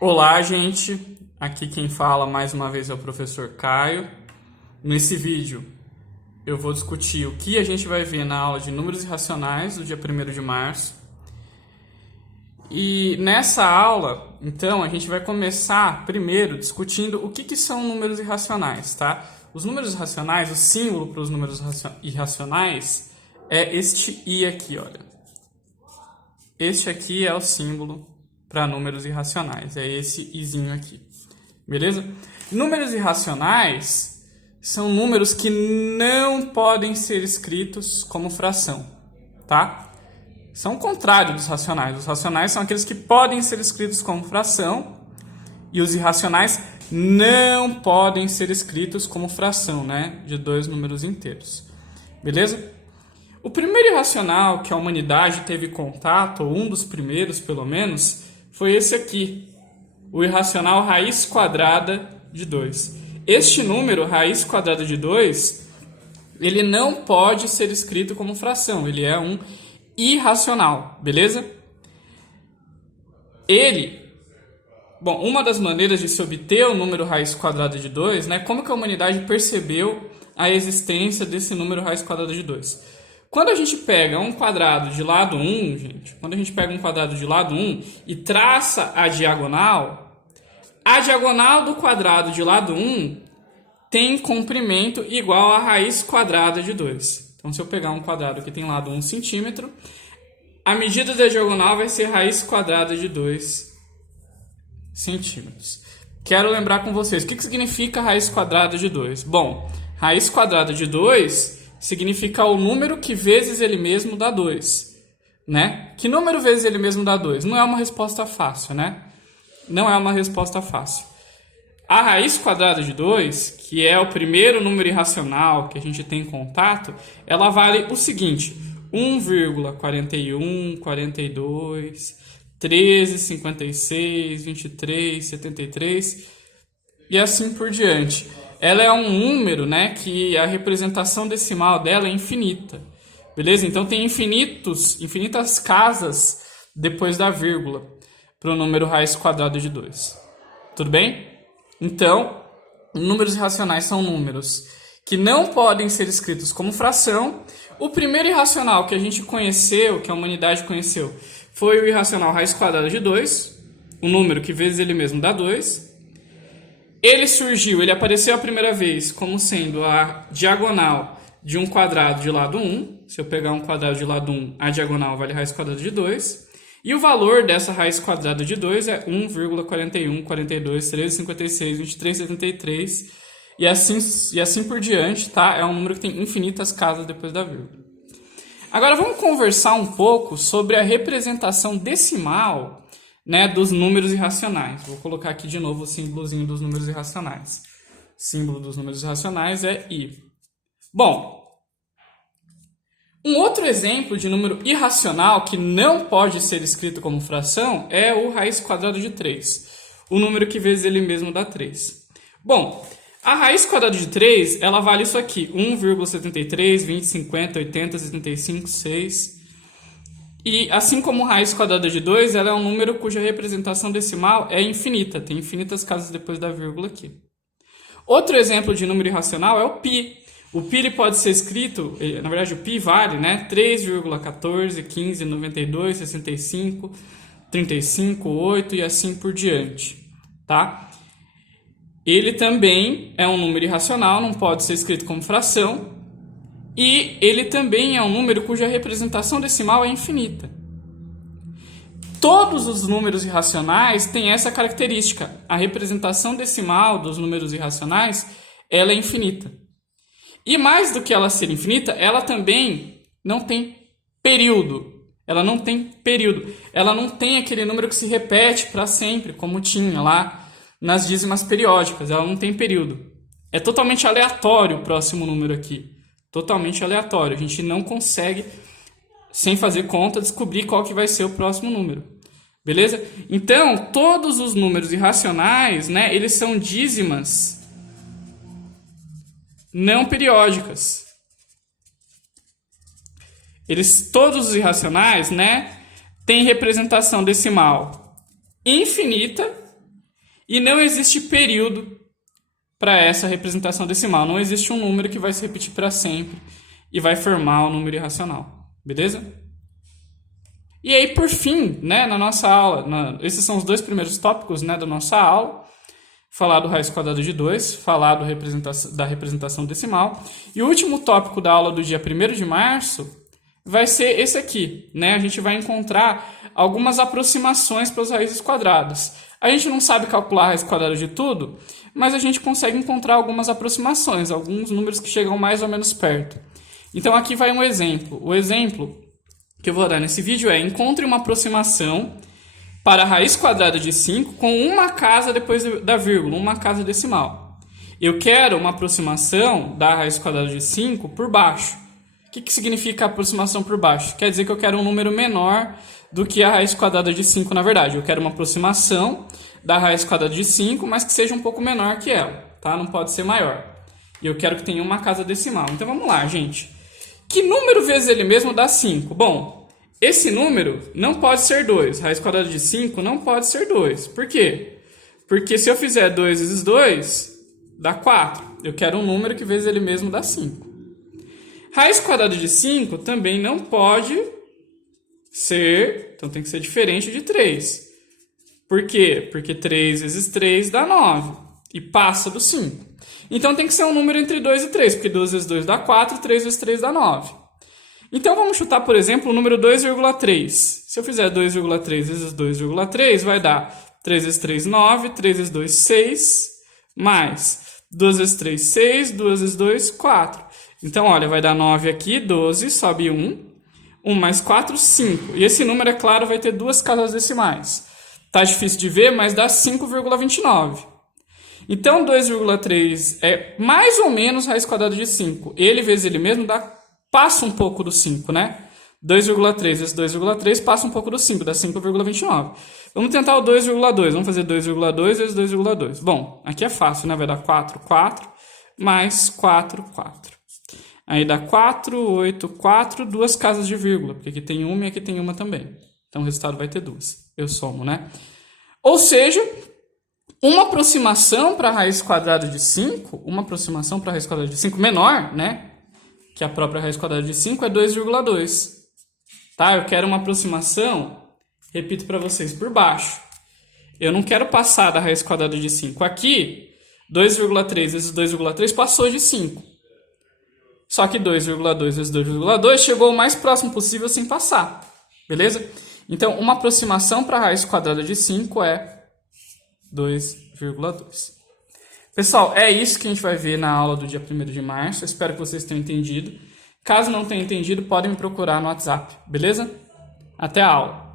Olá, gente. Aqui quem fala mais uma vez é o professor Caio. Nesse vídeo eu vou discutir o que a gente vai ver na aula de números irracionais do dia 1º de março. E nessa aula, então, a gente vai começar primeiro discutindo o que são números irracionais, tá? Os números irracionais, o símbolo para os números irracionais é este I aqui, olha. Este aqui é o símbolo para números irracionais, é esse izinho aqui, beleza? Números irracionais são números que não podem ser escritos como fração, tá? São o contrário dos racionais. Os racionais são aqueles que podem ser escritos como fração e os irracionais não podem ser escritos como fração, né? De dois números inteiros, beleza? O primeiro irracional que a humanidade teve contato, ou um dos primeiros pelo menos, foi esse aqui, o irracional raiz quadrada de 2. Este número, raiz quadrada de 2, ele não pode ser escrito como fração, ele é um irracional, beleza? Uma das maneiras de se obter o número raiz quadrada de 2, né? Como que a humanidade percebeu a existência desse número raiz quadrada de 2? Quando a gente pega um quadrado de lado 1, gente, quando a gente pega um quadrado de lado 1 e traça a diagonal do quadrado de lado 1 tem comprimento igual à raiz quadrada de 2. Então, se eu pegar um quadrado que tem lado 1 centímetro, a medida da diagonal vai ser raiz quadrada de 2 centímetros. Quero lembrar com vocês, o que significa raiz quadrada de 2? Bom, raiz quadrada de 2 significa o número que vezes ele mesmo dá 2, né? Que número vezes ele mesmo dá 2? Não é uma resposta fácil, né? Não é uma resposta fácil. A raiz quadrada de 2, que é o primeiro número irracional que a gente tem contato, ela vale o seguinte: 1,41, 42, 13, 56, 23, 73 e assim por diante. Ela é um número, né, que a representação decimal dela é infinita, beleza? Então tem infinitas casas depois da vírgula para o número raiz quadrada de 2. Tudo bem? Então, números irracionais são números que não podem ser escritos como fração. O primeiro irracional que a gente conheceu, que a humanidade conheceu, foi o irracional raiz quadrada de 2, um número que vezes ele mesmo dá 2. Ele apareceu a primeira vez como sendo a diagonal de um quadrado de lado 1. Se eu pegar um quadrado de lado 1, a diagonal vale raiz quadrada de 2. E o valor dessa raiz quadrada de 2 é 1,41, 42, 13, 56, 23, 73 e assim por diante, tá? É um número que tem infinitas casas depois da vírgula. Agora vamos conversar um pouco sobre a representação decimal, né, dos números irracionais. Vou colocar aqui de novo o símbolozinho dos números irracionais. O símbolo dos números irracionais é I. Bom, um outro exemplo de número irracional que não pode ser escrito como fração é o raiz quadrada de 3, o número que vezes ele mesmo dá 3. Bom, a raiz quadrada de 3, ela vale isso aqui, 1,73, 20, 50, 80, 75, 6... E assim como raiz quadrada de 2, ela é um número cuja representação decimal é infinita. Tem infinitas casas depois da vírgula aqui. Outro exemplo de número irracional é o π. O π ele pode ser escrito, na verdade o π vale, né? 3,14, 15, 92, 65, 35, 8 e assim por diante. Tá? Ele também é um número irracional, não pode ser escrito como fração. E ele também é um número cuja representação decimal é infinita. Todos os números irracionais têm essa característica. A representação decimal dos números irracionais, ela é infinita. E mais do que ela ser infinita, ela também não tem período. Ela não tem período. Ela não tem aquele número que se repete para sempre, como tinha lá nas dízimas periódicas. Ela não tem período. É totalmente aleatório o próximo número aqui. Totalmente aleatório. A gente não consegue, sem fazer conta, descobrir qual que vai ser o próximo número. Beleza? Então, todos os números irracionais, né, eles são dízimas não periódicas. Todos os irracionais, né, têm representação decimal infinita E não existe período para essa representação decimal. Não existe um número que vai se repetir para sempre e vai formar o número irracional. Beleza? E aí, por fim, né, na nossa aula, esses são os dois primeiros tópicos, né, da nossa aula. Falar do raiz quadrada de 2, falar da representação decimal. E o último tópico da aula do dia 1º de março vai ser esse aqui, né? A gente vai encontrar algumas aproximações para as raízes quadradas. A gente não sabe calcular a raiz quadrada de tudo, mas a gente consegue encontrar algumas aproximações, alguns números que chegam mais ou menos perto. Então aqui vai um exemplo. O exemplo que eu vou dar nesse vídeo é: encontre uma aproximação para a raiz quadrada de 5 com uma casa depois da vírgula, uma casa decimal. Eu quero uma aproximação da raiz quadrada de 5 por baixo. O que significa aproximação por baixo? Quer dizer que eu quero um número menor do que a raiz quadrada de 5, na verdade. Eu quero uma aproximação da raiz quadrada de 5, mas que seja um pouco menor que ela, tá? Não pode ser maior. E eu quero que tenha uma casa decimal. Então vamos lá, gente. Que número vezes ele mesmo dá 5? Bom, esse número não pode ser 2. Raiz quadrada de 5 não pode ser 2. Por quê? Porque se eu fizer 2 vezes 2, dá 4. Eu quero um número que vezes ele mesmo dá 5. Raiz quadrada de 5 também não pode ser, então tem que ser diferente de 3. Por quê? Porque 3 vezes 3 dá 9 e passa do 5. Então tem que ser um número entre 2 e 3, porque 2 vezes 2 dá 4, 3 vezes 3 dá 9. Então vamos chutar, por exemplo, o número 2,3. Se eu fizer 2,3 vezes 2,3, vai dar 3 vezes 3, 9, 3 vezes 2, 6, mais 2 vezes 3, 6, 2 vezes 2, 4. Então, olha, vai dar 9 aqui, 12, sobe 1, 1 mais 4, 5. E esse número, é claro, vai ter duas casas decimais. Tá difícil de ver, mas dá 5,29. Então, 2,3 é mais ou menos raiz quadrada de 5. Ele vezes ele mesmo passa um pouco do 5, né? 2,3 vezes 2,3 passa um pouco do 5, dá 5,29. Vamos tentar o 2,2. Vamos fazer 2,2 vezes 2,2. Bom, aqui é fácil, né? Vai dar 4, 4, mais 4, 4. Aí dá 4, 8, 4, duas casas de vírgula, porque aqui tem uma e aqui tem uma também. Então o resultado vai ter duas. Eu somo, né? Ou seja, uma aproximação para a raiz quadrada de 5, uma aproximação para a raiz quadrada de 5 menor, né? Que a própria raiz quadrada de 5 é 2,2. Tá? Eu quero uma aproximação, repito para vocês, por baixo. Eu não quero passar da raiz quadrada de 5. Aqui, 2,3 vezes 2,3 passou de 5. Só que 2,2 vezes 2,2 chegou o mais próximo possível sem passar. Beleza? Então, uma aproximação para a raiz quadrada de 5 é 2,2. Pessoal, é isso que a gente vai ver na aula do dia 1º de março. Eu espero que vocês tenham entendido. Caso não tenham entendido, podem me procurar no WhatsApp. Beleza? Até a aula!